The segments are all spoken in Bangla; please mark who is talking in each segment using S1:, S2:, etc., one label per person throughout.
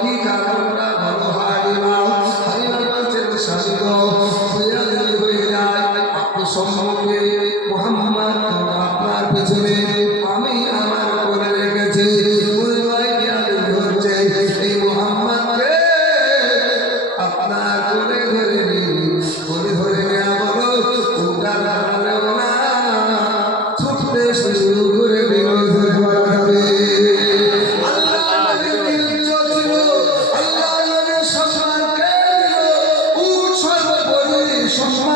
S1: কি কারণ esos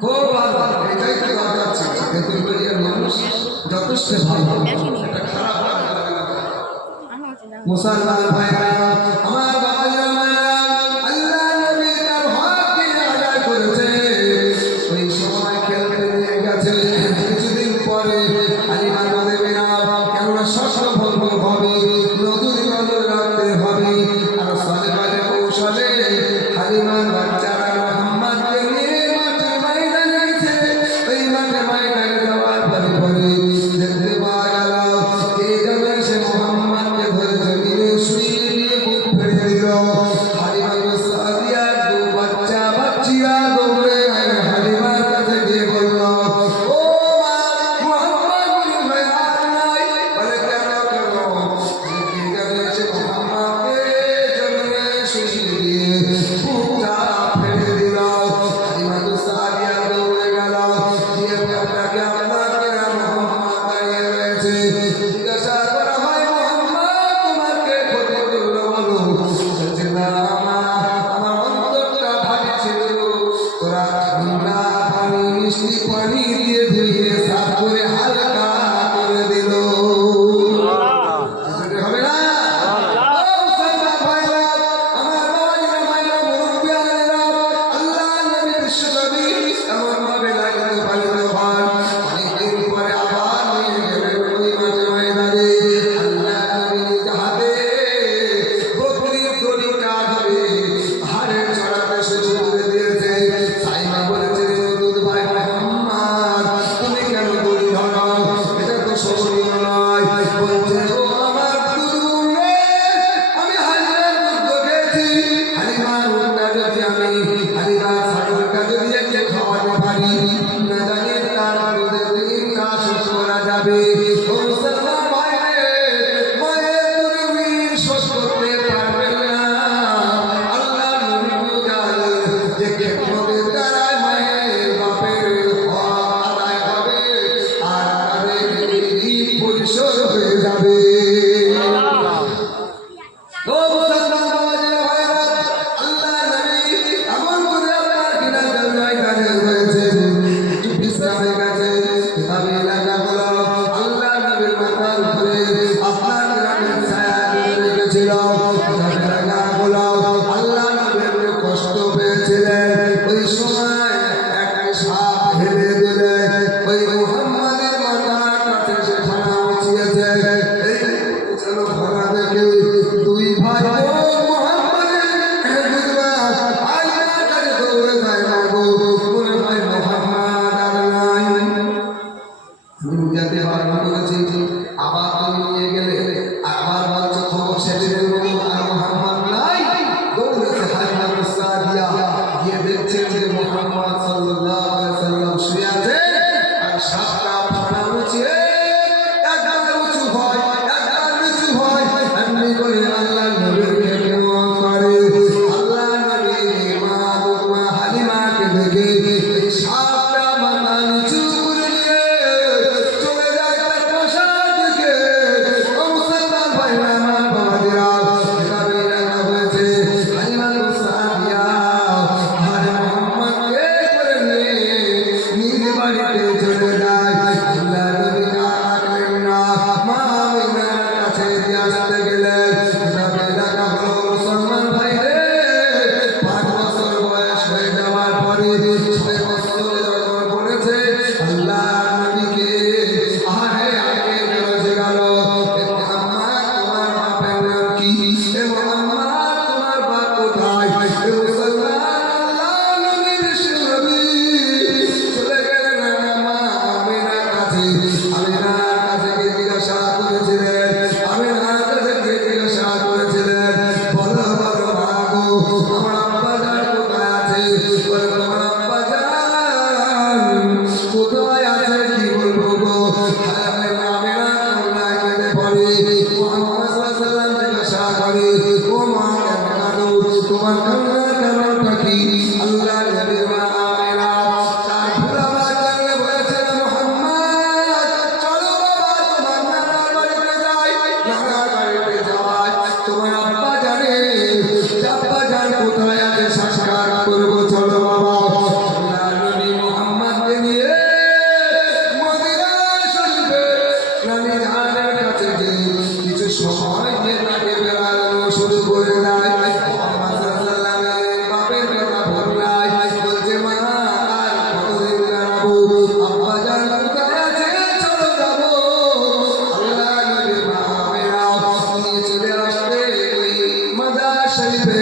S1: খুব ভালো এটাই তো দরকার ছিল তেঁতুলবাড়িয়ার মানুষ যথেষ্ট ভালো খারাপ মুসলমান ভাইয়েরা Felipe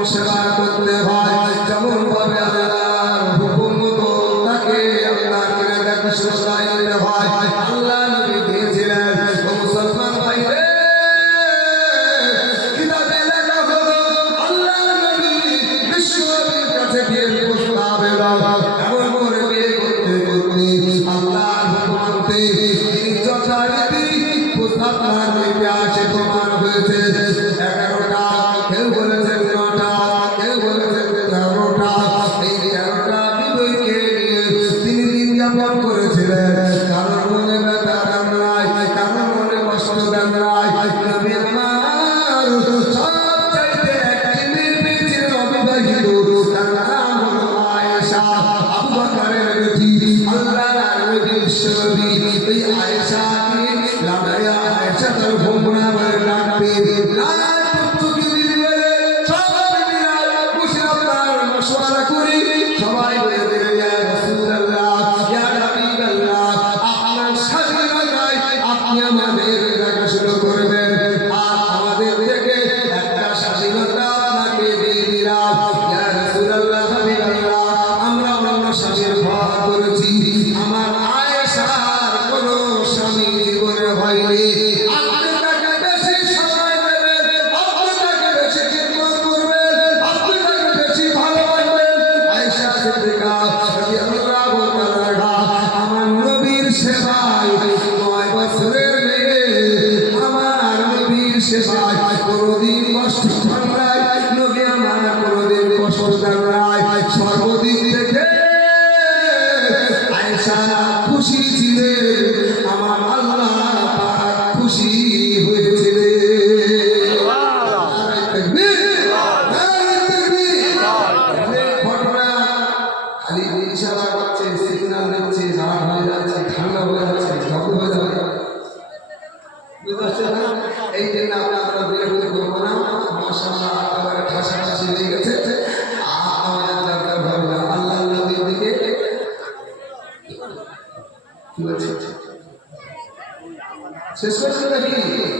S1: você vai দিন করেছিলেন।